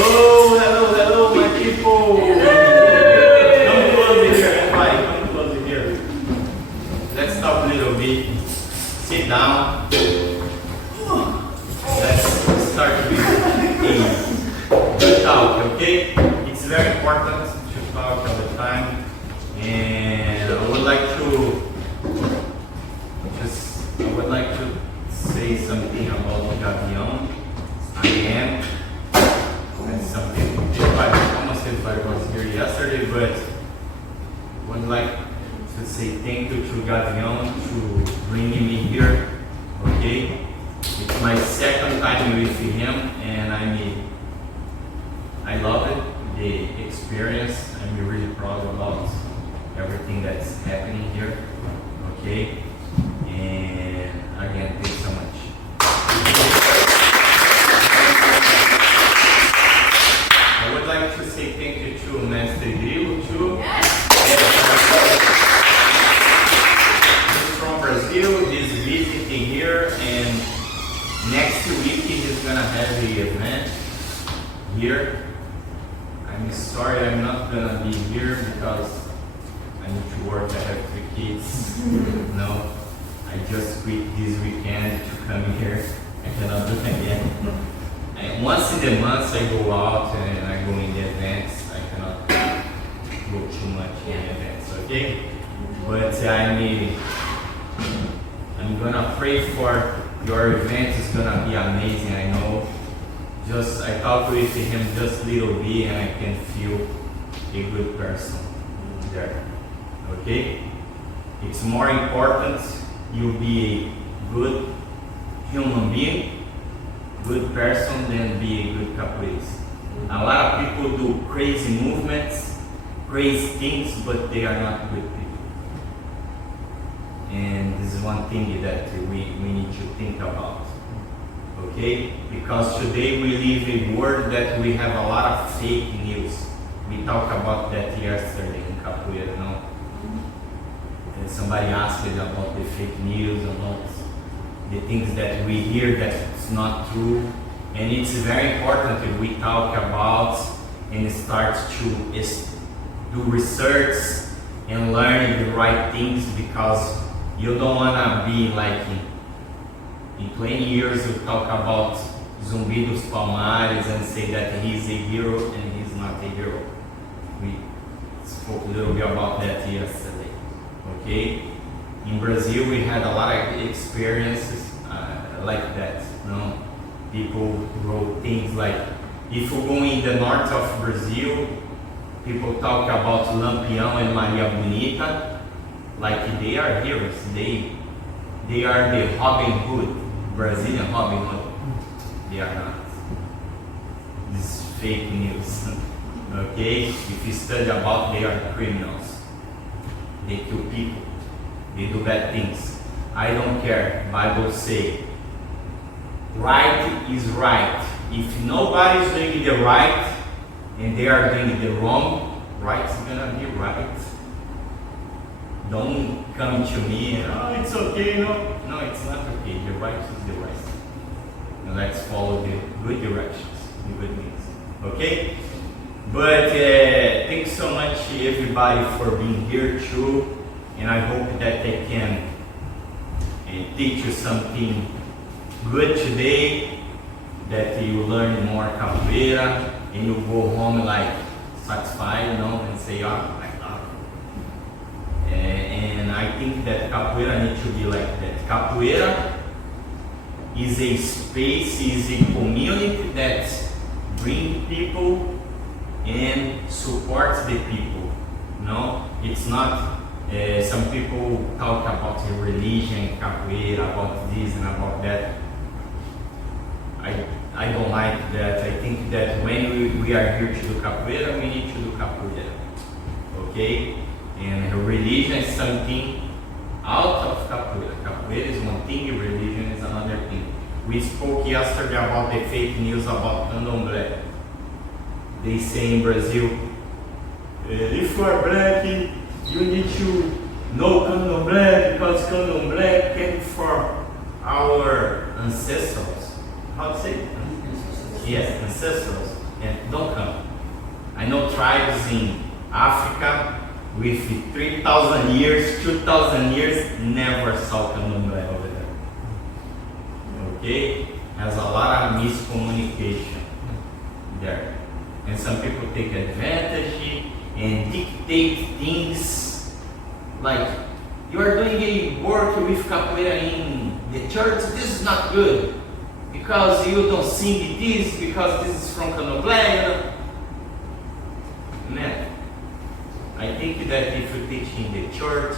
Hello, hello, hello, my people. Come closer here, everybody. Come closer here. Let's talk a little bit. Sit down. Let's start with a good talk, okay? It's very important to talk all the time, and I would like to say something about Gavião. I am. That's something almost everybody was here yesterday, but I would like to say thank you to Gavião to bringing me here. Okay, it's my second time with him, and I love it, the experience. I'm really proud about everything that's happening here. Okay, and again, thanks so much. I would like to say thank you to Master Grilo too. Yes. He's from Brazil. He's visiting here, and next week he's gonna have the event here. I'm sorry I'm not gonna be here because I need to work. I have 3 kids. No, I just quit this weekend to come here. I cannot do it again. And once in the month I go out and I go in the events. I cannot go too much in the events, okay? But I'm gonna pray for your event. It's gonna be amazing, I know. I talked with him just a little bit and I can feel a good person there, okay? It's more important you be a good human being, good person, than be a good capoeirist. A lot of people do crazy movements, crazy things, but they are not good people. And this is one thing that we need to think about. Okay? Because today we live in a world that we have a lot of fake news. We talked about that yesterday in Capoeira, no? And somebody asked me about the fake news, about the things that we hear that's not true. And it's very important that we talk about and start to do research and learn the right things, because you don't want to be like in 20 years you talk about Zumbi dos Palmares and say that he's a hero and he's not a hero. We spoke a little bit about that yesterday. Okay? In Brazil we had a lot of experiences like that. No? People wrote things like, if you go in the north of Brazil, people talk about Lampião and Maria Bonita like they are heroes. They are the Robin Hood, Brazilian Robin Hood. They are not. This is fake news. Okay? If you study about, they are criminals. They kill people. They do bad things. I don't care. Bible say, right is right. If nobody is doing the right and they are doing the wrong, right is gonna be right. Don't come to me and, oh, it's okay, no, it's not okay. The right is the right. And let's follow the good directions, the good things. Okay? But thanks so much everybody for being here too, and I hope that I can teach you something good today, that you learn more capoeira and you go home like satisfied, and say, oh my God. And I think that capoeira needs to be like that. Capoeira is a space, is a community that brings people and supports the people. It's not some people talk about religion, capoeira, about this and about that. I don't like that. I think that when we are here to do capoeira, we need to do capoeira. Okay? And religion is something out of capoeira. Capoeira is one thing, religion is another thing. We spoke yesterday about the fake news about candomblé. They say in Brazil, if you are black, you need to know candomblé, because candomblé came from our ancestors. How to say? Yes, ancestors. and don't come. I know tribes in Africa with 3,000 years, 2,000 years, never saw candomblé over there. Okay? Has a lot of miscommunication there. And some people take advantage and dictate things like, you are doing a work with capoeira in the church, this is not good. Because you don't sing this, because this is from candomblé. Man, I think that if you teach in the church,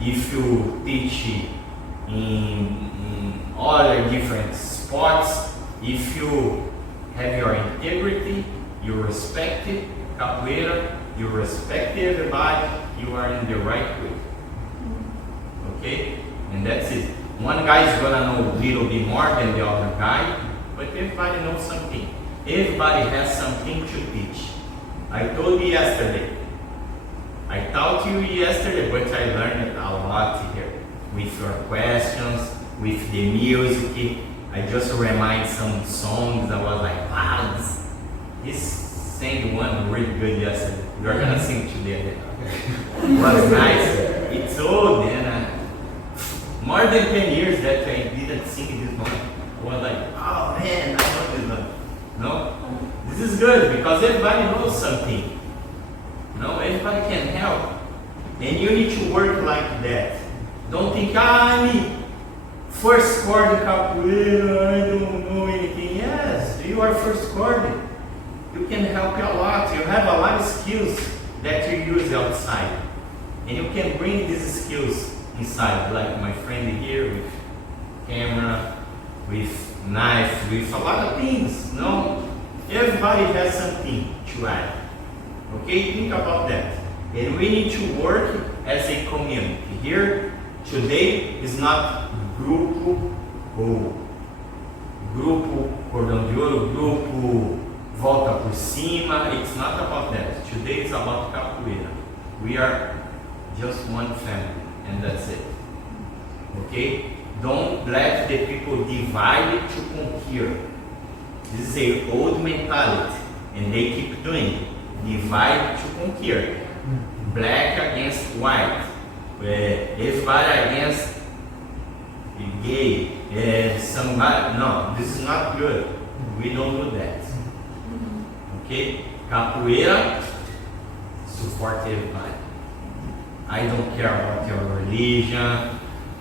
if you teach in other different spots, if you have your integrity, you respect capoeira, you respect everybody, you are in the right way. Okay? And that's it. One guy is gonna know a little bit more than the other guy, but everybody knows something. Everybody has something to teach. I told you yesterday. I taught you yesterday, but I learned a lot here with your questions, with the music. I just remind some songs. I was like, wow, this sang one really good yesterday. We're gonna sing today. It was nice. It's old, and more than 10 years that I didn't sing this one. I was like, oh man, I know this one. No? This is good because everybody knows something. No, everybody can help. And you need to work like that. Don't think, I'm first chord capoeira, I don't know anything. Yes, you are first chord. You can help you a lot. You have a lot of skills that you use outside. And you can bring these skills inside, like my friend here with camera, with knife, with a lot of things. No? Everybody has something to add. Okay, think about that. And we need to work as a community. Here, today is not grupo Cordão de Ouro, grupo Volta por Cima. It's not about that. Today is about capoeira. We are just one family, and that's it. Okay? Don't let the people divide to conquer. This is an old mentality, and they keep doing it. Divide to conquer. Black against white. Everybody against gay. Somebody. No, this is not good. We don't do that. Okay? Capoeira, support everybody. I don't care about your religion.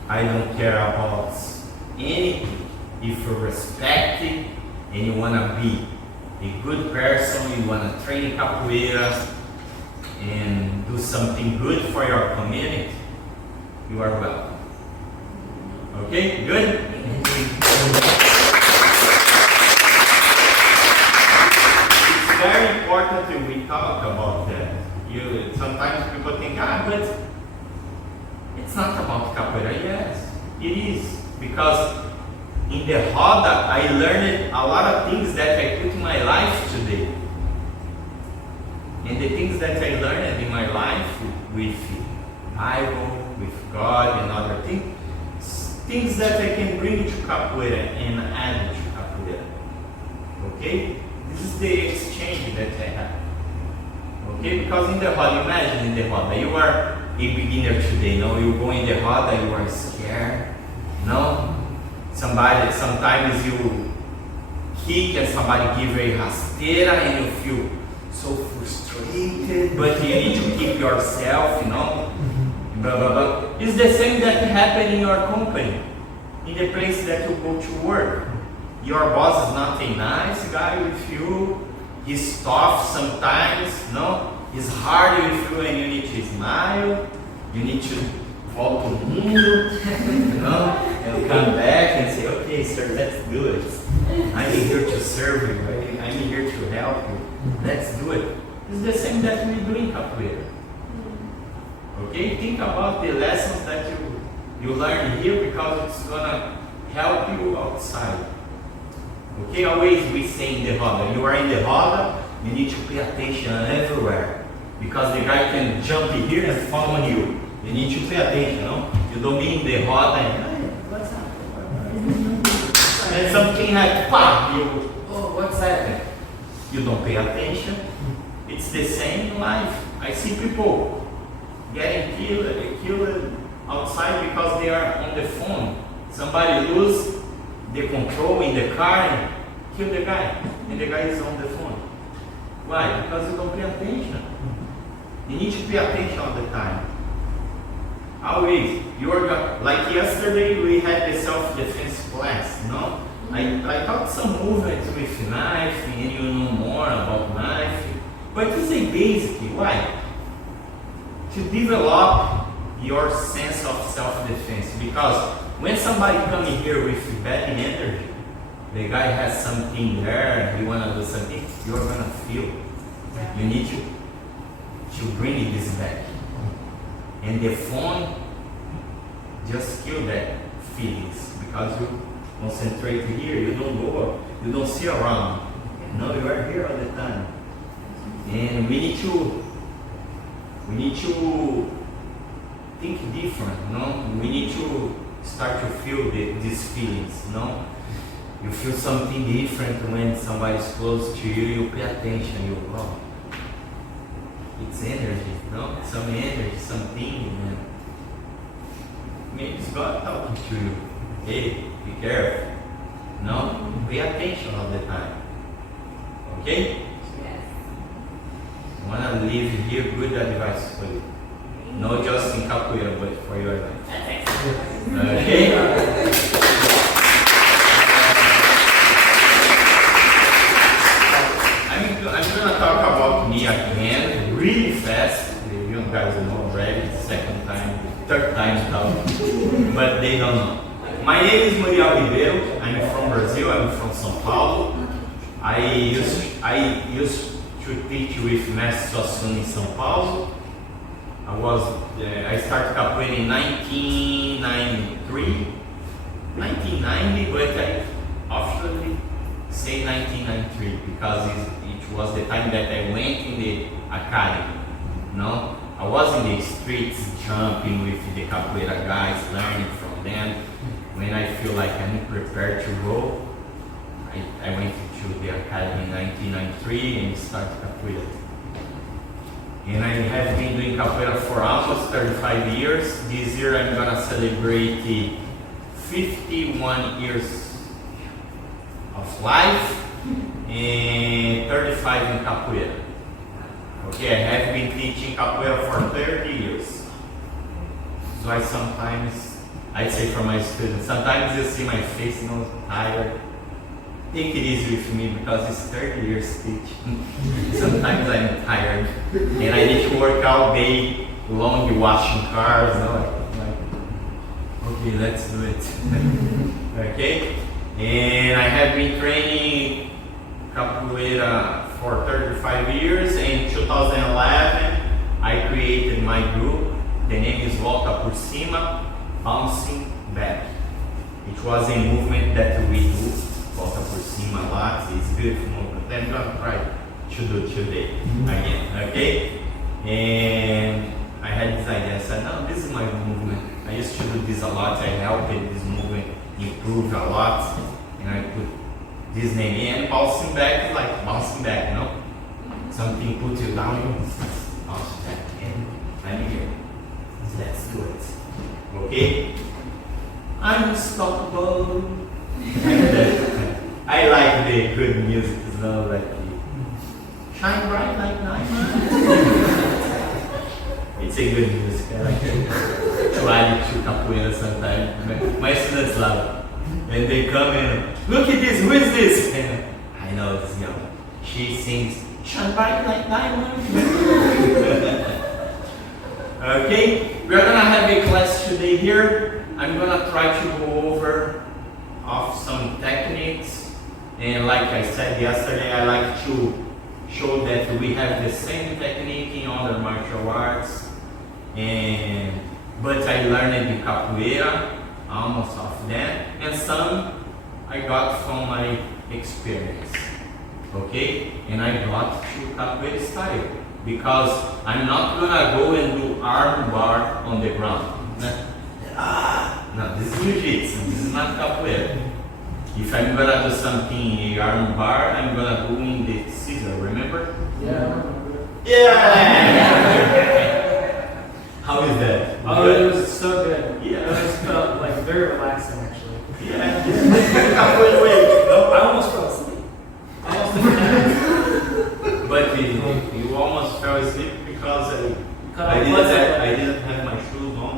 I don't care about anything. If you respect it and you want to be a good person, you want to train capoeira and do something good for your community, you are welcome. Okay, good? It's very important that we talk about that. Sometimes people think, but it's not about capoeira. Yes, it is. Because in the roda, I learned a lot of things that I put in my life today. And the things that I learned in my life with Bible, with God and other things, things that I can bring to capoeira and add to capoeira. Okay? This is the exchange that I have. Okay? Because in the roda, imagine in the roda, you are a beginner today, no? You go in the roda, you are scared, no? Sometimes you kick and somebody give you a rasteira and you feel so frustrated, but you need to keep yourself, blah, blah, blah. It's the same that happen in your company, in the place that you go to work. Your boss is not a nice guy with you, he's tough sometimes, no? He's hard with you and you need to smile, you need to volta o mundo, and come back and say, okay, sir, let's do it. I'm here to serve you, I'm here to help you. Let's do it. It's the same that we do in capoeira. Okay, think about the lessons that you learn here because it's gonna help you outside. Okay, always we say in the roda, you are in the roda, you need to pay attention everywhere because the guy can jump here and follow you. You need to pay attention, no? You don't be in the roda and what's happening? And something like, oh, what's happening? You don't pay attention. It's the same in life. I see people getting killed outside because they are on the phone. Somebody lose the control in the car and kill the guy, and the guy is on the phone. Why? Because you don't pay attention. You need to pay attention all the time. Always. Like yesterday we had the self-defense class, no? I taught some movements with knife, and you know more about knife. But it's a basic. Why? To develop your sense of self-defense. Because when somebody comes here with bad energy, the guy has something there, he wanna do something, you're gonna feel. Yeah. You need to bring this back. And the phone just kill that feelings because you concentrate here, you don't go, you don't see around. No, you are here all the time. And we need to think different, no? We need to start to feel these feelings, no? You feel something different when somebody is close to you, you pay attention, you go, oh, it's energy, no? Some energy, something, and maybe it's God talking to you. Hey, be careful. No? Pay attention all the time. Okay? Yes. I want to leave here good advice for you. Not just in Capoeira, but for your life. Okay? I'm going to talk about me again, really fast. You guys know already, second time, third time now, but they don't know. My name is Muriel Ribeiro. I'm from Brazil. I'm from São Paulo. I used to teach with Mestre Suassuna in São Paulo. I started Capoeira in 1993, 1990, but I officially say 1993 because it was the time that I went in the academy. No, I was in the streets jumping with the Capoeira guys, learning from them. When I feel like I'm prepared to go, I went to the academy in 1993 and started Capoeira. And I have been doing Capoeira for almost 35 years. This year I'm gonna celebrate 51 years of life and 35 in Capoeira. Okay, I have been teaching Capoeira for 30 years. So I say for my students, sometimes you see my face, tired. Take it easy with me because it's 30 years teaching. Sometimes I'm tired and I need to work all day long washing cars. Okay, let's do it. Okay, and I have been training Capoeira for 35 years. In 2011, I created my group. The name is Volta por Cima, Bouncing Back. It was a movement that we do, Volta por Cima a lot. It's a beautiful movement. I'm going to try to do today again, okay? And I had this idea. I said, no, this is my movement. I used to do this a lot. I helped this movement improve a lot. And I put this name in. And bouncing back is like bouncing back, no? Something put you down, you bounce back. And I'm here. Let's do it. Okay? I'm unstoppable. I like the good music as well, like Shine Bright Like Diamond. It's a good music. I like it. To add it to Capoeira sometimes. My students love it. And they come and look at this, who is this? And I know this girl. She sings Shine Bright Like Diamond. Okay, we're gonna have a class today here. I'm gonna try to go over some techniques, and like I said yesterday, I like to show that we have the same technique in other martial arts, but I learned in Capoeira, almost of them, and some I got from my experience. Okay, and I got to Capoeira style. Because I'm not gonna go and do arm bar on the ground. No, this is jiu-jitsu, this is not Capoeira. If I'm gonna do something in arm bar, I'm gonna do in the scissor, remember? Yeah. Yeah! How is that? Oh, Good? it was so good. Yeah. It just felt like very relaxing, actually. Yeah. wait. I almost fell asleep. I almost fell asleep. But you almost fell asleep because I didn't have my shoes on.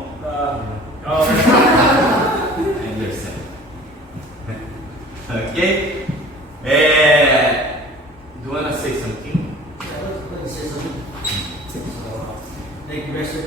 Oh, I understand. Okay. Do you wanna say something? Yeah, let me say something. Thank you, Mister.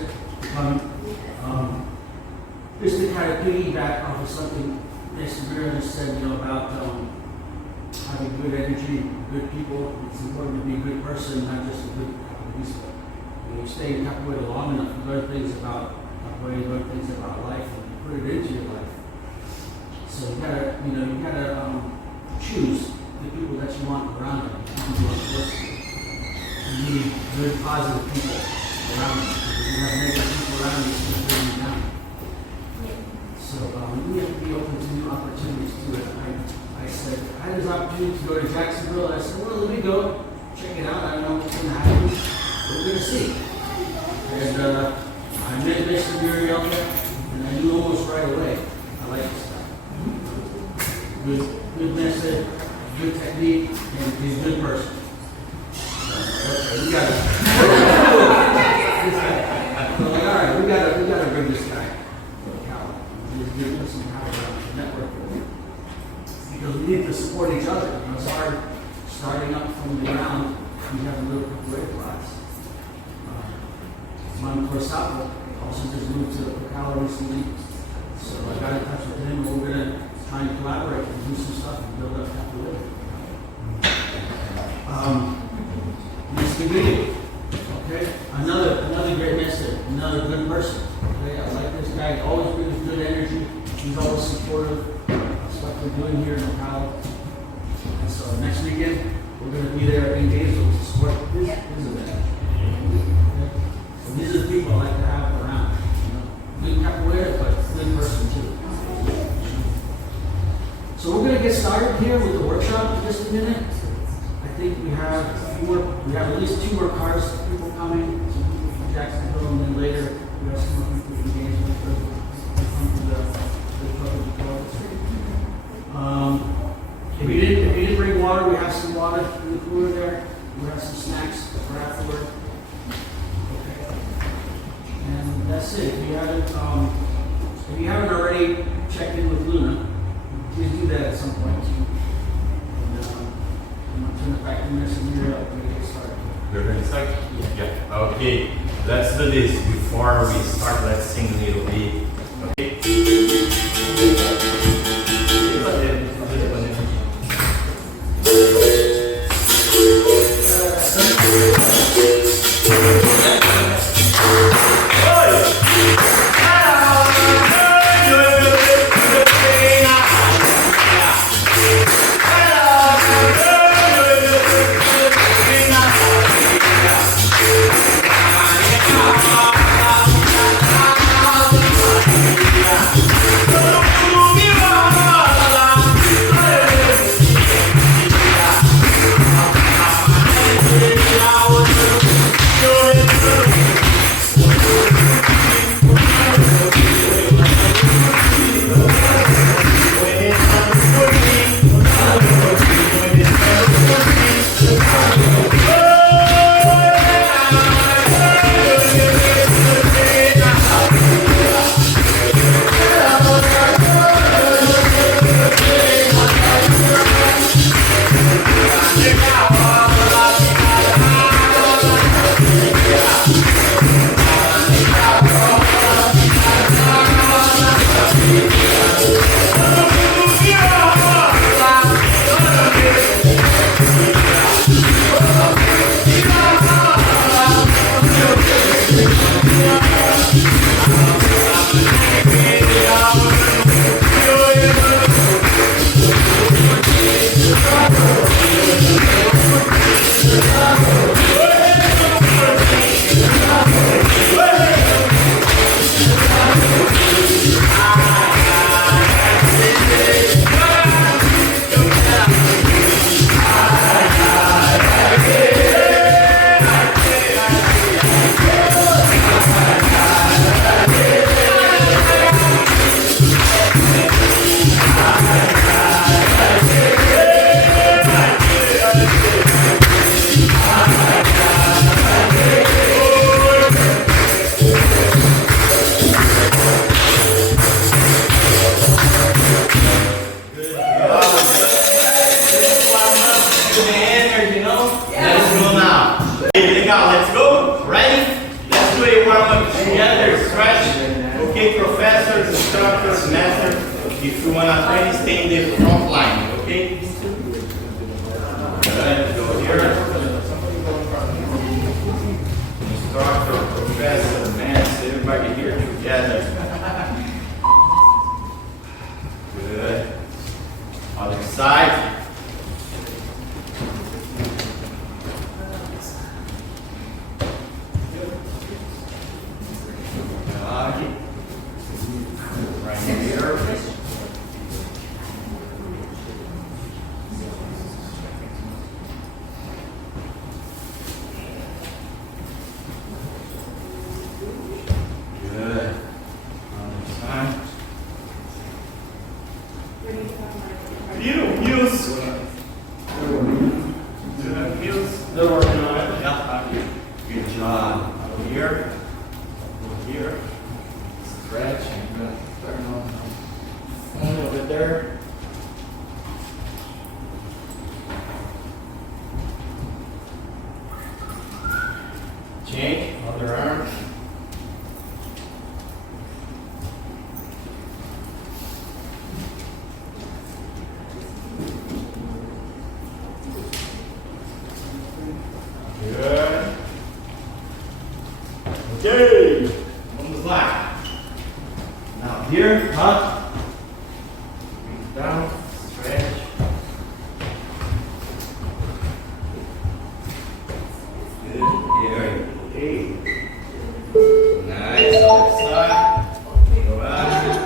Just to kind of piggyback off of something Mr. Vera just said, about having good energy, good people. It's important to be a good person, not just a good police. When you stay in Capoeira long enough, you learn things about Capoeira, you learn things about life, and you put it into your life. So you gotta choose the people that you want around you. You want close to you. You need good, positive people around you. If you have negative people around you, it's going to bring you down. So we have to be open to new opportunities too. And I said, I had this opportunity to go to Jacksonville, and I said, well, let me go check it out. I don't know what's going to happen. We're going to see. And I met Mr. Muriel, and I knew almost right away, I like this guy. Good method, good technique, and he's a good person. Okay, we got it. All right, we gotta bring this guy to Ocala. Give him some power around the network. Because we need to support each other. It's hard starting up from the ground. We have a little capoeira class. Manu Corsapo also just moved to Ocala recently. So I got in touch with him. We're gonna try and collaborate and do some stuff and build up capoeira. Mr. Giddy, okay? Another great master, another good person. Okay? I like this guy. He always brings good energy. He's always supportive. That's what we're doing here in Ocala. And so next weekend, we're going to be there in Gainesville to support his event. Okay? So these are the people I like to have around. Good capoeira, but good person too. So we're going to get started here with the workshop in just a minute. I think we have at least 2 more cars, people coming, some people from Jacksonville, and then later we have some more people from Gainesville to come to the public development. If you didn't bring water, we have some water in the cooler there. We have some snacks for afterward. Okay. And that's it. If you haven't already checked in with Luna, please do that at some point. And I'm going to turn it back to Mr. Muriel. We're going to get started. We're going to start? Yeah. Okay. Let's do this. Before we start, let's sing a little bit. Okay? You're Still working on it. Yeah. Good job. Over here. Over here. Stretch and turn on. A little bit there. Change. Other arm. Good. Okay. On the slide. Now here, up. Breathe down. Stretch. Good. Here. Okay. Nice. Other side. Go up.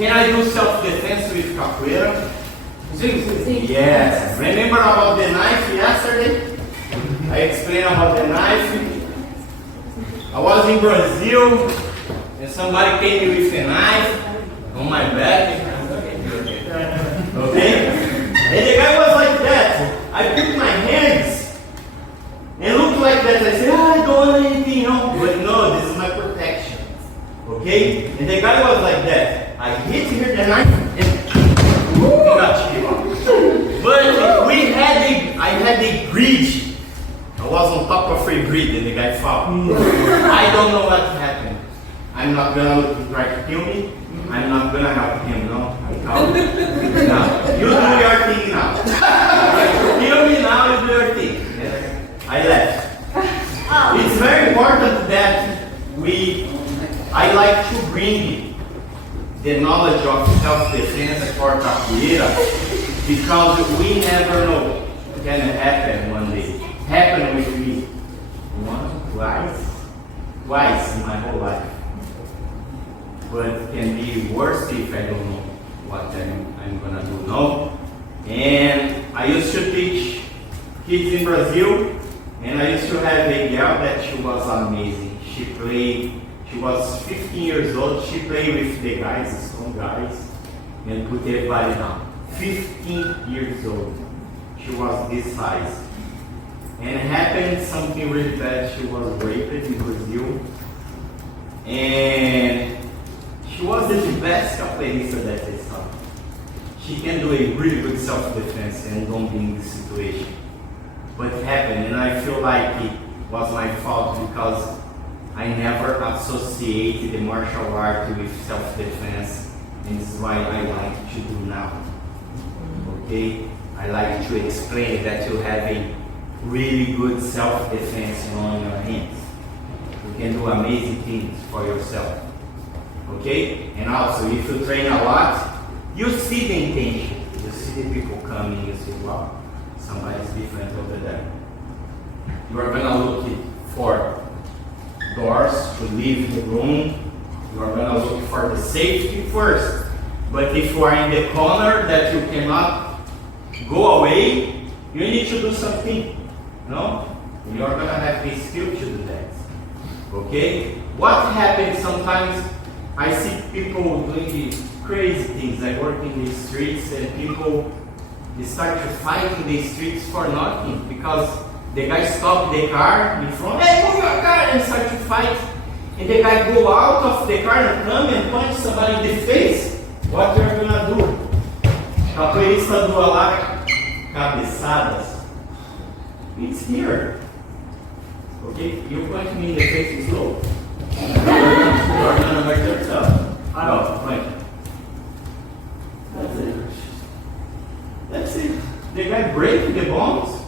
Can I do self-defense with capoeira? Sim. Yes. Remember about the knife yesterday? I explained about the knife. I was in Brazil and somebody came with a knife on my back. Okay? And the guy was like that. I put my hands and looked like that. I said, I don't want anything, no. But no, this is my protection. Okay? And the guy was like that. I hit here the knife and got you. But I had a bridge. I was on top of a bridge and the guy fell. I don't know what happened. I'm not gonna try to kill me. I'm not gonna help him, no. I'm calm. Now, you do your thing now. Kill me now, you do your thing. I left. It's very important that I like to bring the knowledge of self-defense for capoeira because we never know what can happen one day. Happened with me twice in my whole life. But it can be worse if I don't know what I'm gonna do now. And I used to teach kids in Brazil, and I used to have a girl that she was amazing. She was 15 years old, she played with the guys, the strong guys, and put everybody down. 15 years old. She was this size. And it happened something really bad. She was raped in Brazil. And she wasn't the best capoeirista that they saw. She can do a really good self-defense and don't be in this situation. But it happened, and I feel like it was my fault because I never associated the martial art with self-defense, and this is why I like to do now. Okay? I like to explain that you have a really good self-defense on your hands. You can do amazing things for yourself. Okay? And also, if you train a lot, you see the intention. You see the people coming, you see, wow, somebody's different over there. You are gonna look for doors to leave the room. You are gonna look for the safety first. But if you are in the corner that you cannot go away, you need to do something. No? You are gonna have the skill to do that. Okay? What happens sometimes? I see people doing these crazy things. I work in the streets and people they start to fight in the streets for nothing because the guy stopped the car in front, hey, move your car, and start to fight. And the guy go out of the car and come and punch somebody in the face. What you're gonna do? Capoeirista do a lot cabeçadas. It's here. Okay? You punch me in the face slow. You're gonna hurt yourself. No, punch. That's it. That's it. The guy breaks the bones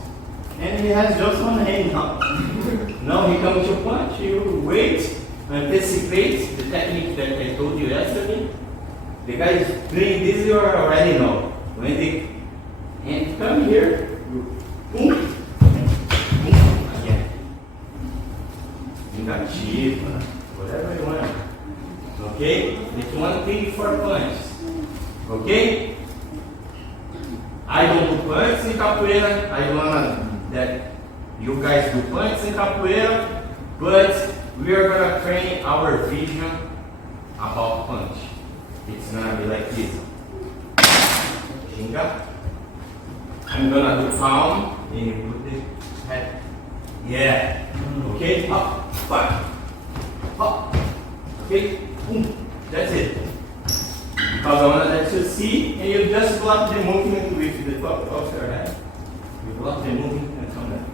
and he has just one hand now. Now he comes to punch, you wait, anticipate the technique that I told you yesterday. The guy is doing this, you already know. When the hand come here, you boom, boom, again. Negativa, whatever you want. Okay? It's one thing for punches. Okay? I don't do punches in capoeira. I don't want that you guys do punches in capoeira, but we are gonna train our vision about punch. It's gonna be like this. Xinga. I'm gonna do palm and you put the head. Yeah. Okay? Hop, hop, hop. Okay? Boom. That's it. Because I want that you see and you just block the movement with the top of your head. You block the movement and come back.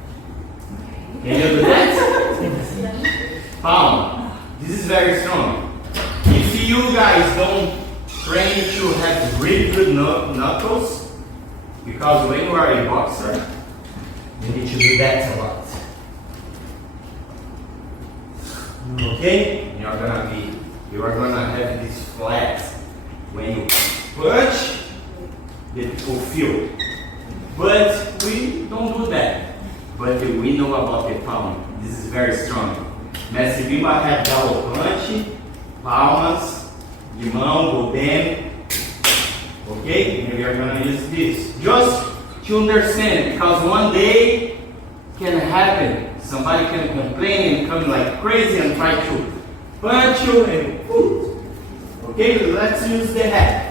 Can you do that? Palm. This is very strong. If you guys don't train to have really good knuckles, because when you are a boxer, you need to do that a lot. Okay? You are gonna have this flat. When you punch, the people feel. But we don't do that. But we know about the palm. This is very strong. Mestre Bimba had galo punch, palmas, de mão, golden, Okay, and we are gonna use this just to understand, because one day can happen. Somebody can complain and come like crazy and try to punch you and okay, let's use the head.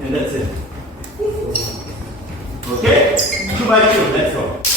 And that's it. Okay? 2 by 2, let's go.